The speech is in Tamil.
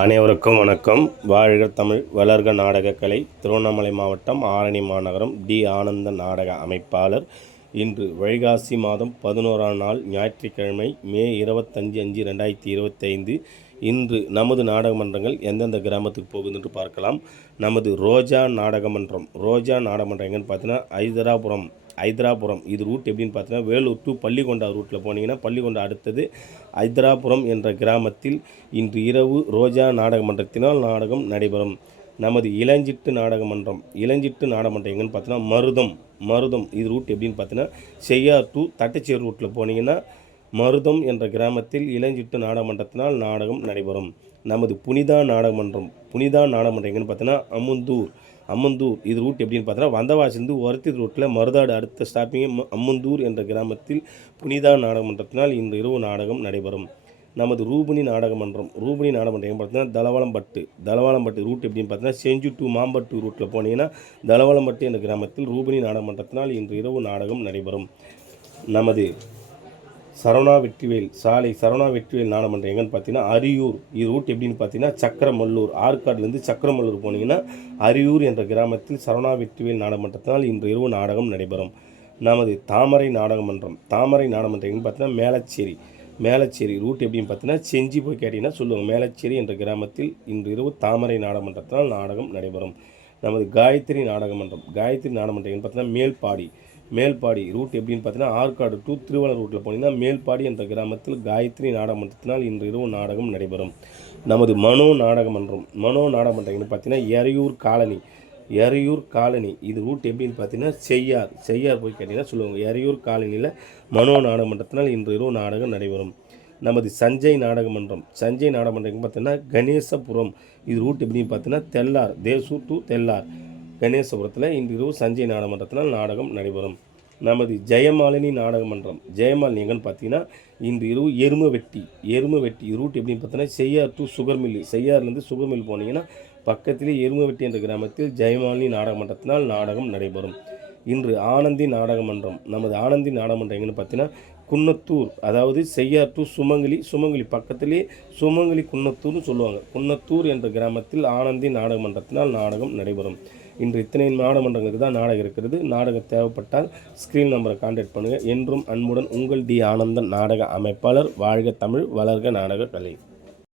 அனைவருக்கும் வணக்கம். வாழ்க தமிழ், வளர்க நாடகக்கலை. திருவண்ணாமலை மாவட்டம் ஆரணி மாநகரம் டி. ஆனந்தன் நாடக அமைப்பாளர். இன்று வைகாசி மாதம் 11ஆம் நாள் ஞாயிற்றுக்கிழமை, மே 25/5/2025. இன்று நமது நாடக மன்றங்கள் எந்தெந்த கிராமத்துக்கு போகுது என்று பார்க்கலாம். நமது ரோஜா நாடகமன்றம் எங்கன்னு பார்த்தீங்கன்னா ஹைதராபுரம். இது ரூட் எப்படின்னு பார்த்தீங்கன்னா, வேலூர் டு பள்ளிகொண்டா ரூட்டில் போனீங்கன்னா, பள்ளிகொண்டா அடுத்தது ஹைதராபுரம் என்ற கிராமத்தில் இன்று இரவு ரோஜா நாடக மன்றத்தினால் நாடகம் நடைபெறும். நமது இளஞ்சிட்டு நாடகமன்றம் எங்கன்னு பார்த்தீங்கன்னா, மருதம். இது ரூட் எப்படின்னு பார்த்தீங்கன்னா, செய்யார் டு தட்டச்சேரி ரூட்டில் போனீங்கன்னா, மருதம் என்ற கிராமத்தில் இளஞ்சிட்டு நாடகமன்றத்தினால் நாடகம் நடைபெறும். நமது புனிதா நாடகமன்றம் எங்கன்னு பார்த்தீங்கன்னா, அம்மந்தூர். இது ரூட் எப்படின்னு பார்த்தீங்கன்னா, வந்தவாசிலிருந்து ஒரத்தி ரூட்டில் மருதாடு அடுத்த ஸ்டாப்பிங் அம்மந்தூர் என்ற கிராமத்தில் புனிதா நாடகமன்றத்தினால் இன்று இரவு நாடகம் நடைபெறும். நமது ரூபினி நாடகமன்றம் எங்கே பார்த்தீங்கன்னா, தலவாளம்பட்டு ரூட் எப்படின்னு பார்த்தீங்கன்னா, செஞ்சு டு மாம்பட்டு ரூட்டில் போனீங்கன்னா, தலவாளம்பட்டு என்ற கிராமத்தில் ரூபினி நாடகமன்றத்தினால் இன்று இரவு நாடகம் நடைபெறும். நமது சரவணா வெற்றிவேல் நாடகமன்றம் எங்கன்னு பார்த்தீங்கன்னா, அரியூர். இது ரூட் எப்படின்னு பார்த்தீங்கன்னா, சக்கரமல்லூர். ஆற்காடுலேருந்து சக்கரமல்லூர் போனீங்கன்னா, அரியூர் என்ற கிராமத்தில் சரவணா வெற்றிவேல் நாடகமன்றத்தினால் இன்று இரவு நாடகம் நடைபெறும். நமது தாமரை நாடகமன்றம் எங்கன்னு பார்த்தீங்கன்னா, மேலச்சேரி ரூட் எப்படின்னு பார்த்தீங்கன்னா, செஞ்சி போய் கேட்டிங்கன்னா சொல்லுவாங்க. மேலச்சேரி என்ற கிராமத்தில் இன்று இரவு தாமரை நாடகமன்றத்தினால் நாடகம் நடைபெறும். நமது காயத்ரி நாடகமன்றம் எங்கன்னு பார்த்தீங்கன்னா, மேல்பாடி ரூட் எப்படின்னு பார்த்தீங்கன்னா, ஆற்காடு டு திருவள்ளூர் ரூட்டில் போனீங்கன்னா, மேல்பாடி என்ற கிராமத்தில் காயத்ரி நாடகமன்றத்தினால் இன்று இரவு நாடகம் நடைபெறும். நமது மனோ நாடகமன்றம் எங்கன்னு பார்த்தீங்கன்னா, எறையூர் காலனி. இது ரூட் எப்படின்னு பார்த்தீங்கன்னா, செய்யார் போய் கேட்டிங்கன்னா சொல்லுவாங்க. எறையூர் காலனியில் மனோ நாடகமன்றத்தினால் இன்று இரவு நாடகம் நடைபெறும். நமது சஞ்சய் நாடகமன்றம் எங்கே பார்த்தீங்கன்னா, கணேசபுரம். இது ரூட் எப்படின்னு பார்த்தீங்கன்னா, தெல்லார், தேசூர் டு தெல்லார், கணேசபுரத்தில் இன்று இரவு சஞ்சய் நாடகமன்றத்தினால் நாடகம் நடைபெறும். நமது ஜெயமாலினி நாடகமன்றம் எங்கன்னு பார்த்தீங்கன்னா, இன்று இரவு எருமவெட்டி ரூட் எப்படின்னு பார்த்தீங்கன்னா, செய்யார் டு சுகர்மில். செய்யார்லேருந்து சுகர்மில் போனீங்கன்னா, பக்கத்திலே எருமவெட்டி என்ற கிராமத்தில் ஜெயமாலினி நாடகமன்றத்தினால் நாடகம் நடைபெறும். இன்று ஆனந்தி நாடகமன்றம். நமது ஆனந்தி நாடகமன்றம் எங்கன்னு பார்த்தீங்கன்னா, குன்னத்தூர், அதாவது செய்யார் டு சுமங்கலி பக்கத்திலே சுமங்கலி குன்னத்தூர்னு சொல்லுவாங்க. குன்னத்தூர் என்ற கிராமத்தில் ஆனந்தி நாடகமன்றத்தினால் நாடகம் நடைபெறும். இன்று இத்தனை நாடகமன்றங்களுக்கு தான் நாடகம் இருக்கிறது. நாடகம் தேவைப்பட்டால் ஸ்க்ரீன் நம்பரை கான்டாக்ட் பண்ணுங்கள். என்றும் அன்புடன் உங்கள் டி. ஆனந்தன் நாடக அமைப்பாளர். வாழ்க தமிழ், வளர்க நாடக கலை.